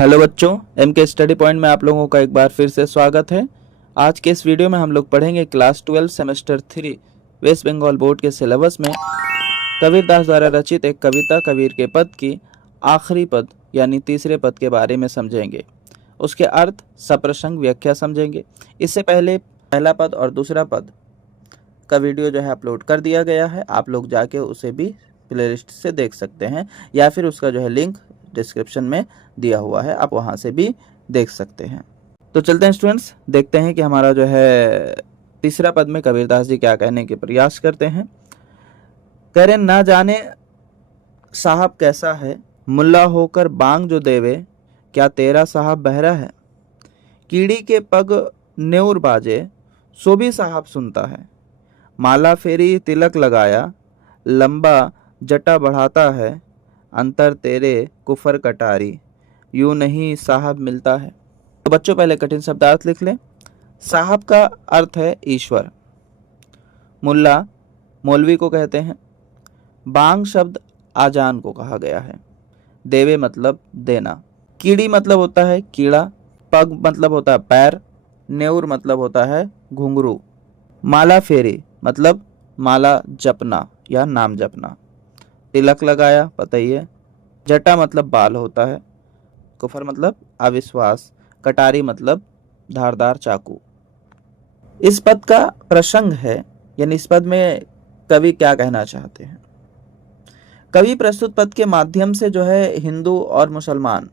Hello बच्चों, M के study point में आप लोगों का एक बार फिर से स्वागत है। आज के इस वीडियो में हम लोग पढ़ेंगे class 12 semester 3 West Bengal board के सिलेबस में कबीरदास द्वारा रचित एक कविता कबीर के पद की आखिरी पद यानी तीसरे पद के बारे में समझेंगे। उसके अर्थ, सप्रसंग, व्याख्या समझेंगे। इससे पहले पहला पद और दूसरा पद का वीडियो जो है अपलोड कर दिया गया है, आप लोग जाके उसे भी प्लेलिस्ट से देख सकते हैं या फिर उसका जो है लिंक डिस्क्रिप्शन में दिया हुआ है, आप वहां से भी देख सकते हैं। तो चलते हैं स्टूडेंट्स, देखते हैं कि हमारा जो है तीसरा पद में कबीरदास जी क्या कहने के प्रयास करते हैं। कह रहे ना जाने साहब कैसा है, मुल्ला होकर बांग जो देवे, क्या तेरा साहब बहरा है। कीड़ी के पग न्यूर बाजे, सो भी साहब सुनता है। माला फेरी तिलक लगाया, लंबा जटा बढ़ाता है। अंतर तेरे कुफर कटारी, यूं नहीं साहब मिलता है। तो बच्चों पहले कठिन शब्दार्थ लिख लें। साहब का अर्थ है ईश्वर। मुल्ला मौलवी को कहते हैं। बांग शब्द आजान को कहा गया है। देवे मतलब देना। कीड़ी मतलब होता है कीड़ा। पग मतलब होता है पैर। नेउर मतलब होता है घुंघरू। माला फेरी मतलब माला जपना या नाम जपना। तिलक लगाया, पता ही है। जटा मतलब बाल होता है। कुफर मतलब अविश्वास। कटारी मतलब धारदार चाकू। इस पद का प्रसंग है, यानी इस पद में कवि क्या कहना चाहते हैं। कवि प्रस्तुत पद के माध्यम से जो है हिंदू और मुसलमान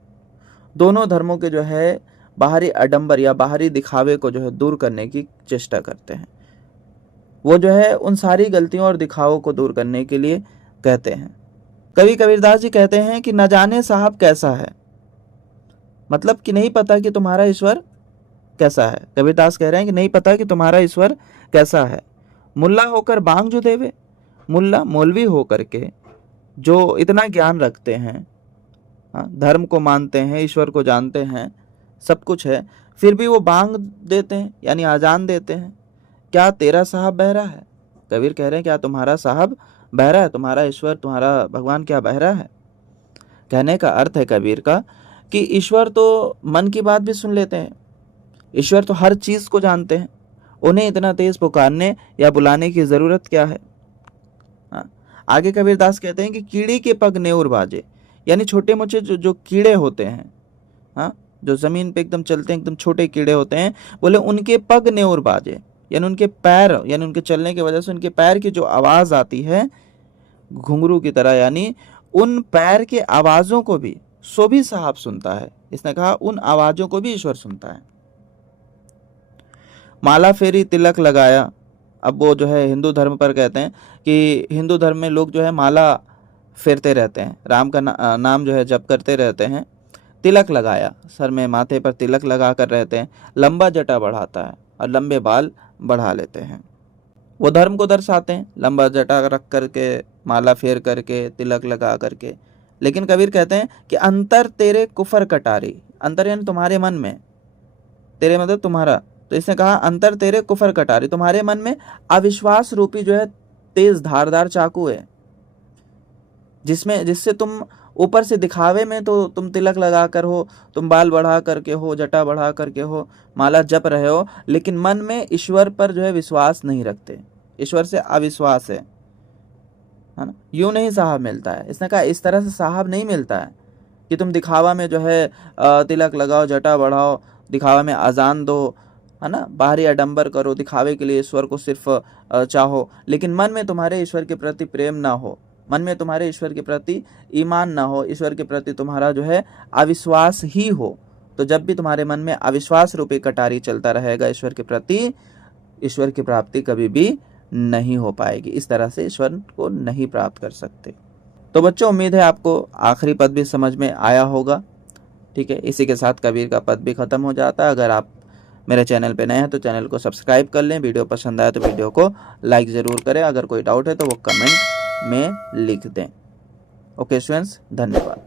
दोनों धर्मों के जो है बाहरी आडंबर या बाहरी दिखावे को जो है दूर करने की चेष्टा करते हैं। वो जो है उन सारी गलतियों और दिखावों को दूर करने के लिए कहते हैं। कवि कबीरदास जी कहते हैं कि न जाने साहब कैसा है, मतलब कि नहीं पता कि तुम्हारा ईश्वर कैसा है। कबीरदास कह रहे हैं कि नहीं पता कि तुम्हारा ईश्वर कैसा है। मुल्ला होकर बांग जो देवे, मुल्ला मौलवी होकर के जो इतना ज्ञान रखते हैं, धर्म को मानते हैं, ईश्वर को जानते हैं, सब कुछ है, फिर भी वो बांग देते हैं यानी आजान देते हैं। क्या तेरा साहब बहरा है। कबीर कह रहे हैं क्या तुम्हारा साहब बहरा है, तुम्हारा ईश्वर, तुम्हारा भगवान क्या बहरा है। कहने का अर्थ है कबीर का कि ईश्वर तो मन की बात भी सुन लेते हैं, ईश्वर तो हर चीज को जानते हैं, उन्हें इतना तेज पुकारने या बुलाने की जरूरत क्या है। आगे कबीरदास कहते हैं कि कीड़ी के पग नेउर बाजे, यानी छोटे मोटे जो कीड़े होते हैं, जो जमीन पे एकदम चलते हैं, एकदम छोटे कीड़े होते हैं, बोले उनके पग नेउर बाजे, यानी उनके पैर, यानी उनके चलने की वजह से उनके पैर की जो आवाज आती है घुंघरू की तरह, यानी उन पैर के आवाजों को भी सो भी साहब सुनता है। इसने कहा उन आवाजों को भी ईश्वर सुनता है। माला फेरी तिलक लगाया, अब वो जो है हिंदू धर्म पर कहते हैं कि हिंदू धर्म में लोग जो है माला फेरते रहते हैं, राम का नाम जो है जप करते रहते हैं। तिलक लगाया, सर में माथे पर तिलक लगा कर रहते हैं। लंबा जटा बढ़ाता है और लंबे बाल बढ़ा लेते हैं। वो धर्म को दर्शाते हैं, लंबा जटा रख करके, माला फेर करके, तिलक लगा करके। लेकिन कबीर कहते हैं कि अंतर तेरे कुफर कटारी, अंतर यानी तुम्हारे मन में, तेरे मतलब तुम्हारा, तो इसने कहा अंतर तेरे कुफर कटारी, तुम्हारे मन में अविश्वास रूपी जो है तेज धारदार चाकू है, जिससे तुम ऊपर से दिखावे में तो तुम तिलक लगा कर हो, तुम बाल बढ़ा करके हो, जटा बढ़ा करके हो, माला जप रहे हो, लेकिन मन में ईश्वर पर जो है विश्वास नहीं रखते, ईश्वर से अविश्वास है ना। यूं नहीं साहब मिलता है। इसने कहा इस तरह से साहब नहीं मिलता है कि तुम दिखावा में जो है तिलक लगाओ, जटा बढ़ाओ, दिखावा में अजान दो, है ना, बाहरी आडंबर करो, दिखावे के लिए ईश्वर को सिर्फ चाहो, लेकिन मन में तुम्हारे ईश्वर के प्रति प्रेम ना हो, मन में तुम्हारे ईश्वर के प्रति ईमान ना हो, ईश्वर के प्रति तुम्हारा जो है अविश्वास ही हो। तो जब भी तुम्हारे मन में अविश्वास रूपी कटारी चलता रहेगा ईश्वर के प्रति, ईश्वर की प्राप्ति कभी भी नहीं हो पाएगी। इस तरह से ईश्वर को नहीं प्राप्त कर सकते। तो बच्चों, उम्मीद है आपको आखिरी पद भी समझ में आया होगा। ठीक है, इसी के साथ कबीर का पद भी खत्म हो जाता है। अगर आप मेरे चैनल पे नए हैं तो चैनल को सब्सक्राइब कर लें। वीडियो पसंद आए तो वीडियो को लाइक ज़रूर करें। अगर कोई डाउट है तो वो कमेंट में लिख दें। ओके स्टूडेंट्स, धन्यवाद।